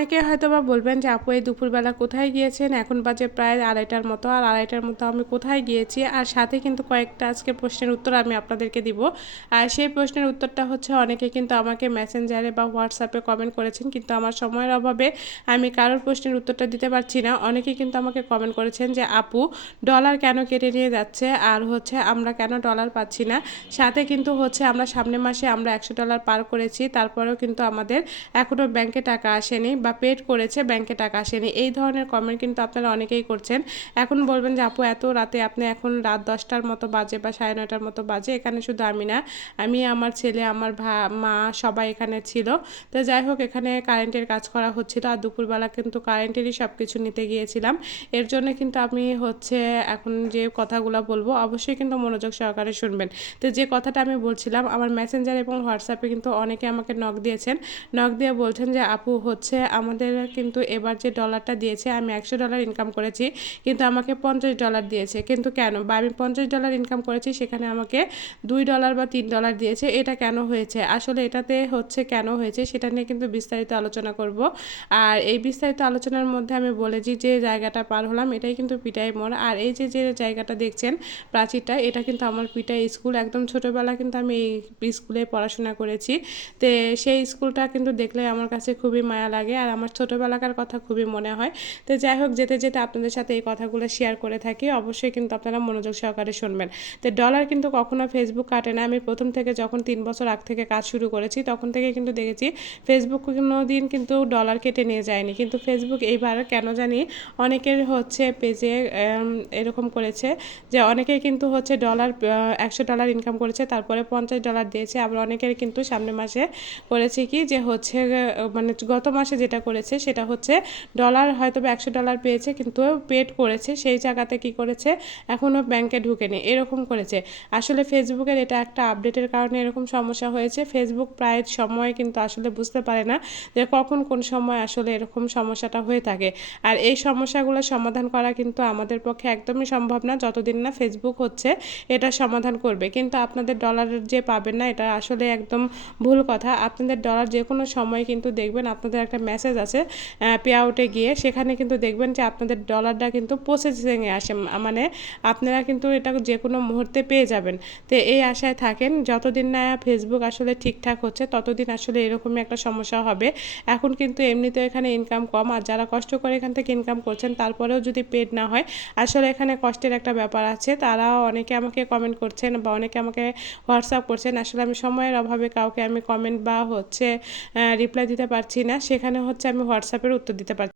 অনেকে হয়তোবা বলবেন যে আপু এই দুপুরবেলা কোথায় গিয়েছেন, এখন বাজে প্রায় 2:30টার মতো, আর 2:30টার মতো আমি কোথায় গিয়েছি, আর সাথে কিন্তু কয়েকটা আজকের প্রশ্নের উত্তর আমি আপনাদেরকে দিব। আর সেই প্রশ্নের উত্তরটা হচ্ছে অনেকে কিন্তু আমাকে মেসেঞ্জারে বা হোয়াটসঅ্যাপে কমেন্ট করেছেন, কিন্তু আমার সময়ের অভাবে আমি কারোর প্রশ্নের উত্তরটা দিতে পারছি না। অনেকে কিন্তু আমাকে কমেন্ট করেছেন যে আপু ডলার কেন কেটে নিয়ে যাচ্ছে, আর হচ্ছে আমরা কেন ডলার পাচ্ছি না, সাথে কিন্তু হচ্ছে আমরা সামনের মাসে আমরা $100 পার করেছি, তারপরেও কিন্তু আমাদের এখনও ব্যাংকে টাকা আসেনি বা পেড করেছে ব্যাংকে টাকা আসেনি। এই ধরনের কমেন্ট কিন্তু আপনারা অনেকেই করছেন। এখন বলবেন যে আপু এত রাতে, আপনি এখন রাত 10টার মতো বাজে বা 9:30টার মতো বাজে, এখানে শুধু আমি না, আমি আমার ছেলে আমার মা সবাই এখানে ছিল। তো যাই হোক, এখানে কারেন্টের কাজ করা হচ্ছিল, আর দুপুরবেলা কিন্তু কারেন্টেরই সব কিছু নিতে গিয়েছিলাম। এর জন্য কিন্তু আমি হচ্ছে এখন যে কথাগুলো বলবো অবশ্যই কিন্তু মনোযোগ সহকারে শুনবেন। তো যে কথাটা আমি বলছিলাম, আমার মেসেঞ্জার এবং হোয়াটসঅ্যাপে কিন্তু অনেকে আমাকে নক দিয়েছেন, নক দিয়ে বলছেন যে আপু হচ্ছে আমাদের কিন্তু এবার যে ডলারটা দিয়েছে, আমি $100 ইনকাম করেছি কিন্তু আমাকে $50 দিয়েছে, কিন্তু কেন, বা আমি $50 ইনকাম করেছি সেখানে আমাকে $2 বা $3 দিয়েছে, এটা কেন হয়েছে, আসলে এটাতে হচ্ছে কেন হয়েছে সেটা নিয়ে কিন্তু বিস্তারিত আলোচনা করব। আর এই বিস্তারিত আলোচনার মধ্যে আমি বলেছি যে জায়গাটা পার হলাম এটাই কিন্তু পিটাই মোড়, আর এই যে যে জায়গাটা দেখছেন প্রাচীরটা, এটা কিন্তু আমার পিটাই স্কুল। একদম ছোটোবেলা কিন্তু আমি এই স্কুলে পড়াশোনা করেছি। তো সেই স্কুলটা কিন্তু দেখলে আমার কাছে খুবই মায়া লাগে, আর আমার ছোটোবেলাকার কথা খুবই মনে হয়। তো যাই হোক, যেতে যেতে আপনাদের সাথে এই কথাগুলো শেয়ার করে থাকি, অবশ্যই কিন্তু আপনারা মনোযোগ সহকারে শুনবেন। তো ডলার কিন্তু কখনো ফেসবুক কাটে না। আমি প্রথম থেকে যখন 3 বছর আগ থেকে কাজ শুরু করেছি তখন থেকে কিন্তু দেখেছি ফেসবুক কোনো দিন কিন্তু ডলার কেটে নিয়ে যায়নি, কিন্তু ফেসবুক এইবার কেন জানি অনেকের হচ্ছে পেজে এরকম করেছে যে অনেকেই কিন্তু হচ্ছে $100 ইনকাম করেছে, তারপরে $50 দিয়েছে। আবার অনেকের কিন্তু সামনের মাসে করেছে কি যে হচ্ছে মানে গত মাসে যেটা করেছে সেটা হচ্ছে ডলার হয়তো $100 পেয়েছে কিন্তু পেড করেছে, সেই জায়গাতে কি করেছে এখনও ব্যাংকে ঢুকেনি, এরকম করেছে। আসলে ফেসবুকের এটা একটা আপডেটের কারণে এরকম সমস্যা হয়েছে। ফেসবুক প্রায় সময় কিন্তু আসলে বুঝতে পারে না যে কখন কোন সময় আসলে এরকম সমস্যাটা হয়ে থাকে। আর এই সমস্যাগুলো সমাধান করা কিন্তু আমাদের পক্ষে একদমই সম্ভব না যতদিন না ফেসবুক হচ্ছে এটা সমাধান করবে। কিন্তু আপনাদের ডলারের যে পাবেন না, এটা আসলে একদম ভুল কথা। আপনাদের ডলার যে কোনো সময় কিন্তু দেখবেন আপনাদের একটা মেসেজ আছে পে আউটে গিয়ে, সেখানে কিন্তু দেখবেন যে আপনাদের ডলারটা কিন্তু প্রসেসিংয়ে আসে, মানে আপনারা কিন্তু এটা যে কোনো মুহূর্তে পেয়ে যাবেন। তো এই আশায় থাকেন, যতদিন না ফেসবুক আসলে ঠিকঠাক হচ্ছে ততদিন আসলে এরকমই একটা সমস্যা হবে। এখন কিন্তু এমনিতেও এখানে ইনকাম কম, আর যারা কষ্ট করে এখান থেকে ইনকাম করছেন তারপরেও যদি পেড না হয়, আসলে এখানে কষ্টের একটা ব্যাপার আছে। তারাও অনেকে আমাকে কমেন্ট করছেন বা অনেকে আমাকে হোয়াটসঅ্যাপ করছেন, আসলে আমি সময়ের অভাবে কাউকে আমি কমেন্ট বা হচ্ছে রিপ্লাই দিতে পারছি না, সেখানে হচ্ছে আমি হোয়াটসঅ্যাপের উত্তর দিতে পারছি।